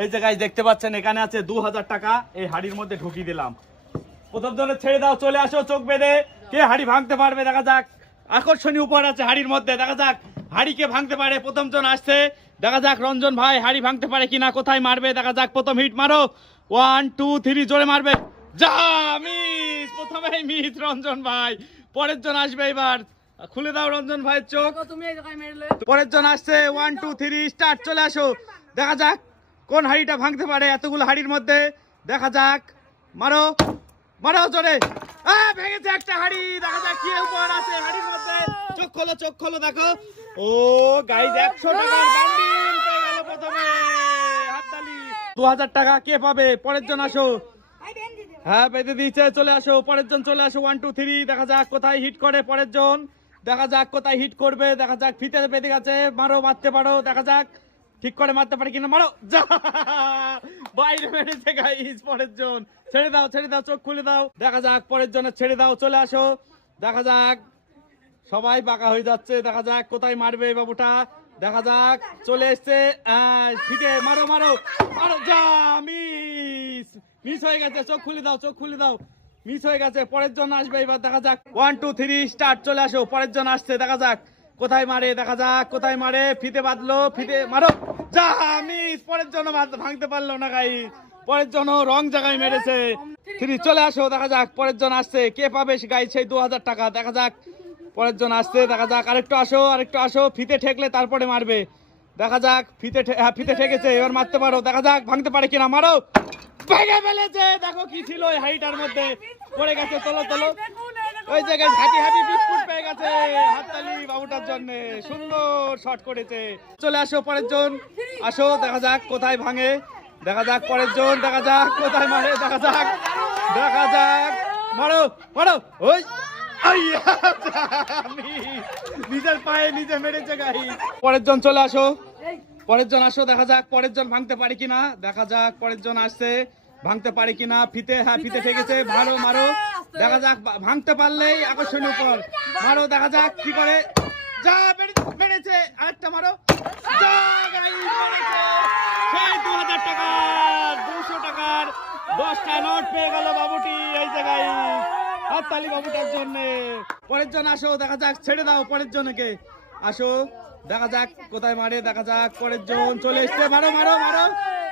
এই যে গাইজ দেখতে পাচ্ছেন এখানে আছে দু হাজার টাকা। এই হাড়ির মধ্যে ঢুকিয়ে দিলাম। প্রথম জনে ছেড়ে দাও চলে আসো চোখ বেঁধে। কে হাড়ি ভাঙতে পারবে দেখা যাক। আকর্ষণীয় উপহার আছে হাড়ির মধ্যে দেখা যাক। হাড়ি কে ভাঙতে পারে? প্রথম জন আসছে। দেখা যাক রঞ্জন ভাই হাড়ি ভাঙতে পারে কিনা কোথায় মারবে? দেখা যাক প্রথম হিট মারো। ওয়ান টু থ্রি জোরে মারবে। যা মিস! প্রথমেই মিস রঞ্জন ভাই। পরের জন আসবে এবার। খুলে দাও রঞ্জন ভাইয়ের চোখ। পরের জন আসছে। ওয়ান টু থ্রি স্টার্ট চলে আসো। দেখা যাক। কোন হাড়িটা ভাঙতে পারে এতগুলো হাড়ির মধ্যে? দেখা যাক। মারো মারো জোরে। ভেঙেছে একটা হাড়ি। দেখা যাক কি উপহার আছে হাড়ির মধ্যে। চোখ খোলো চোখ খোলো, দেখো। ও গাইজ একশো দু হাজার টাকা কে পাবে? পরের জন আসো। হ্যাঁ বেঁধে চলে আসো। চলে আসো। ওয়ান টু থ্রি দেখা যাক কোথায় হিট করে পরের জন। দেখা যাক কোথায় হিট করবে, দেখা যাক ফিতে বেঁধে গেছে। মারো, মারতে পারো, দেখা যাক। ঠিক করে মারতে পারে কিনা মারো। বাইরে মেরেছে গাইস পরের জন ছেড়ে দাও ছেড়ে দাও, চোখ খুলে দাও। দেখা যাক, পরের জনের ছেড়ে দাও, চলে আসো। দেখা যাক, সবাই বাঁকা হয়ে যাচ্ছে। দেখা যাক, কোথায় মারবে বাবুটা। দেখা যাক, চলে এসছে। ফিতে মারো মারো। মারো, যা মিস মিস হয়ে গেছে, চোখ খুলে দাও, চোখ খুলে দাও। মিস হয়ে গেছে, পরের জন আসবে এবার। দেখা যাক ওয়ান টু থ্রি স্টার্ট চলে আসো। পরের জন আসছে, দেখা যাক, কোথায় মারে, দেখা যাক, কোথায় মারে। ফিতে বাঁধলো, ফিতে, মারো। যা মিস পরের জন্য ভাঙতে পারল না গাই পরের জন্য রং জায়গায় মেরেছে। থ্রি চলে আসো দেখা যাক পরের জন আসছে। কে পাবে গাই সেই দু হাজার টাকা দেখা যাক। পরের জন আসছে দেখা যাক আরেকটু আসো আরেকটু আসো। ফিতে ঠেকলে তারপরে মারবে। দেখা যাক ফিতে হ্যাঁ ফিতে ঠেকেছে এবার মারতে পারো। দেখা যাক ভাঙতে পারে কিনা মারো। ভেঙে ফেলেছে। দেখো কি ছিল ওই হাইটার মধ্যে। পড়ে গেছে তোলো তোলো। ওই জায়গায় হ্যাপি হ্যাপি পেয়ে গেছে। হাততালি বাবুটার জন্য সুন্দর শট করেছে। চলে আসো পরের জন। আসো দেখা যাক কোথায় ভাঙে। দেখা যাক পরের জন দেখা যাক কোথায় মারে দেখা যাক দেখা যাক। মারো মারো। ওই নিজের পায়ে নিজে মেরেছে গাই পরের জন চলে আসো। পরের জন আসো দেখা যাক পরের জন ভাঙতে পারি কিনা। দেখা যাক পরের জন আসছে ভাঙতে পারি কিনা। ফিতে হ্যাঁ ফিতে ঠেকেছে। মারো মারো। দেখা যাক ভাঙতে পারলেই আকর্ষণীয় উপর। মারো দেখা যাক কি করে। যা বেড়ে- বেড়েছে আরেকটা মারো। যা, guys, বেড়েছে। সেই দু হাজার টাকার দুশো টাকার দশটা নোট পেয়ে গেল বাবুটি। এই জায়গায় হাততালি বাবুটার জন্য। পরের জন আসো দেখা যাক ছেড়ে দাও পরের জনকে। আসো দেখা যাক কোথায় মারে দেখা যাক পরের জন চলে এসছে। মারো মারো মারো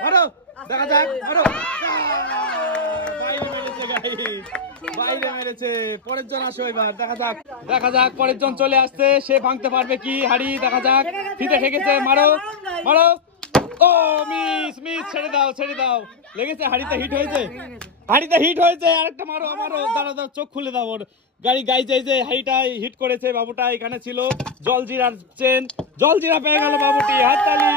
মারো দেখা যাক মারো। বাইরে মেরেছে guys। ছেড়ে দাও লেগেছে, হাড়িতে হিট হয়েছে। হাড়িতে হিট হয়েছে, আরেকটা মারো আমারও দাঁড়া দাঁড়া চোখ খুলে দাও ওর। গাড়ি গাই যাই যে হাড়িটা হিট করেছে বাবুটা, এখানে ছিল জল জলজিরার চেন জলজিরা পেয়ে গেল বাবুটি, হাততালি।